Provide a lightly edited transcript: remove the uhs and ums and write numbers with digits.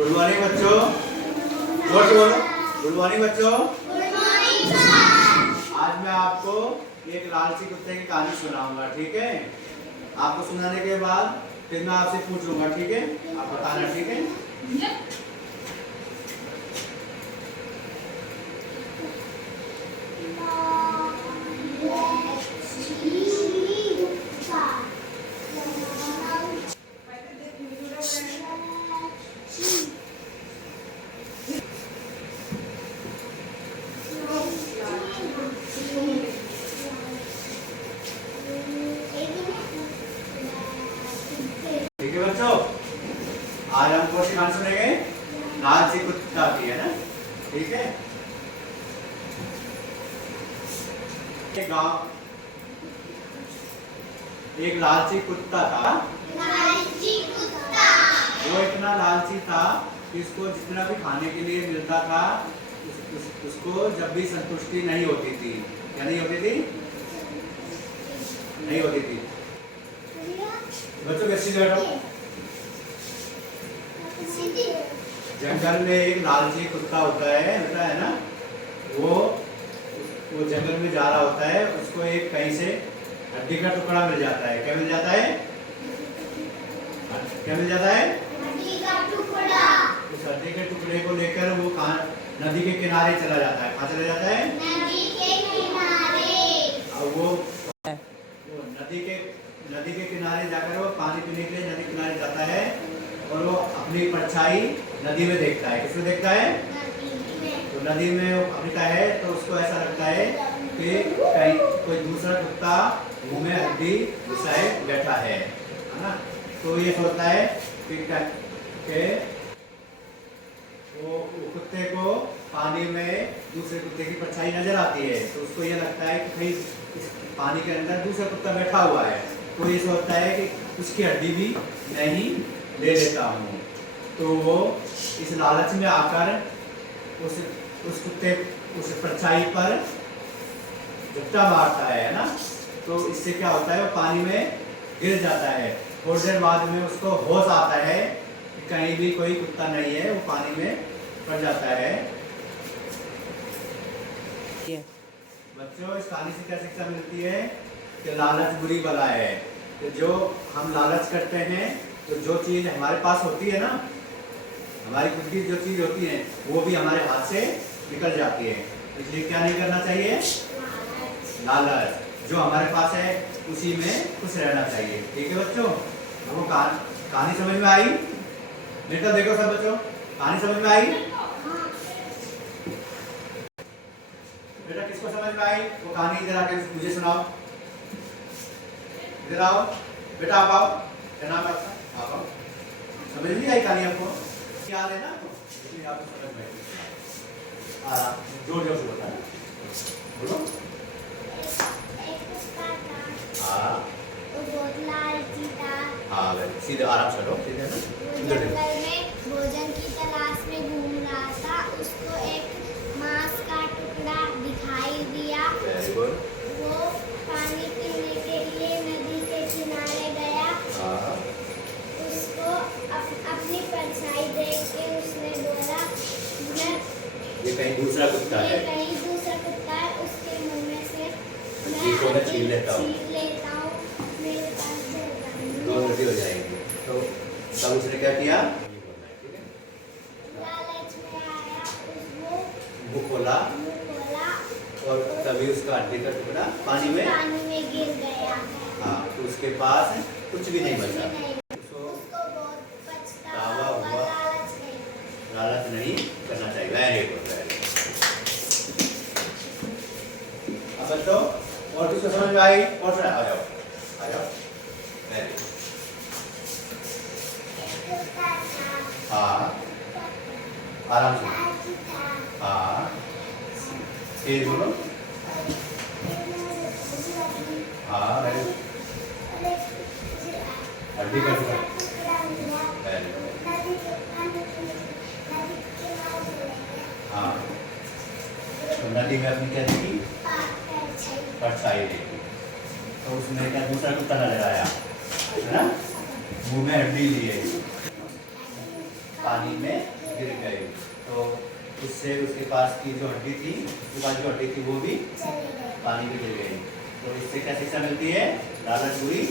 Good morning बच्चों। जोर से बोलो। गुड मॉर्निंग बच्चों। आज मैं आपको एक लालची कुत्ते की कहानी सुनाऊंगा, ठीक है? आपको सुनाने के बाद फिर मैं आपसे पूछूंगा, ठीक है? आप बताना, ठीक है? ठीक है बच्चों, आज हम कौन सी कहानी सुनेंगे? लालची कुत्ता की, है ना? ठीक है। एक लालची कुत्ता था। वो इतना लालची था कि उसको जितना भी खाने के लिए मिलता था उसको जब भी संतुष्टि नहीं होती थी। क्या नहीं होती थी? नहीं होती थी। बच्चों कैसी बैठो। जंगल में एक लालची कुत्ता होता है ना? वो जंगल में जा रहा होता है, उसको एक कहीं से हड्डी का टुकड़ा मिल जाता है। क्या मिल जाता है? क्या मिल जाता है? हड्डी का टुकड़ा। उस हड्डी के टुकड़े को लेकर वो नदी के किनारे चला जाता है। कहाँ चला जाता है? नदी के किनारे। और वो नदी के किनारे जाकर वो पानी पीने के लिए नदी किनारे जाता है और वो अपनी परछाई नदी में देखता है। किसमें देखता है? तो नदी में वो अपनी है तो उसको ऐसा लगता है कि कहीं कोई दूसरा कुत्ता मुंह में हड्डी घुसाए बैठा है ना? तो ये सोचता है कि वो कुत्ते को पानी में दूसरे कुत्ते की परछाई नजर आती है, तो उसको ये लगता है कि कहीं इस पानी के अंदर दूसरा कुत्ता बैठा हुआ है। तो ये सोचता है कि उसकी हड्डी भी मैं ही ले लेता हूँ। तो वो इस लालच में आकर उस परछाई पर झपटा मारता है ना? तो इससे क्या होता है? वो पानी में गिर जाता है। थोड़ी देर बाद में उसको होश आता है कि कहीं भी कोई कुत्ता नहीं है, वो पानी में पड़ जाता है। बच्चों, इस कहानी से क्या शिक्षा मिलती है? कि लालच बुरी बला है। कि जो हम लालच करते हैं तो जो चीज़ हमारे पास होती है ना, हमारी खुद की जो चीज़ होती है वो भी हमारे हाथ से निकल जाती है। इसलिए क्या नहीं करना चाहिए? लालच। जो हमारे पास है उसी में खुश रहना चाहिए। ठीक है बच्चों? वो कहानी समझ में आई? बेटा देखो सब बच्चों, कहानी समझ में आई? बेटा किसको समझ में आई वो कहानी? इधर आके मुझे सुनाओ। इधर आओ बेटा, आप आओ। क्या नाम है आपका? आप आओ। समझ नहीं आई कहानी आपको? याद है ना? इसलिए आपको समझ में आई। जोर जोर से बताना, बोलो। हाँ, सीधे आराम से लो, सीधे ना। जंगल में भोजन की तलाश में घूम रहा था। उसको एक मांस का टुकड़ा दिखाई दिया। Very good. वो पानी पीने के लिए नदी के किनारे गया। उसको अपनी परछाई देख के उसने बोला, ये कहीं दूसरा कुत्ता है। ये कहीं दूसरा कुत्ता है। उसके मुंह में से मैं छीन लेता हूँ। मेरे पास दो रोटी हो जाएगी। तो तब उसने क्या किया? लालच में आया, उसने मुंह खोला और तभी उसका हड्डी का टुकड़ा पानी में गिर गया। हाँ, तो उसके पास कुछ भी नहीं बचा। उसको बहुत पछतावा हुआ। हुआ। लालच नहीं करना चाहिए। Very good, very good. अब बच्चों, और किसको समझ में आई? और सुना, आ जाओ, आ जाओ। Very good. हाँ, आराम से। हाँ, तेज बोलो। हाँ, वेरी गुड। हड्डी का टुकड़ा। Very good. हाँ, तो नदी में अपनी क्या देखी? परछाई देखी। तो उसमें क्या दूसरा कुत्ता नजर आया, है ना? मुंह में हड्डी लिए, पानी में गिर गई। तो उससे उसके पास की जो हड्डी थी, उसके पास जो हड्डी थी वो भी चली गई। पानी में गिर गई। तो इससे क्या शिक्षा मिलती है? लालच बुरी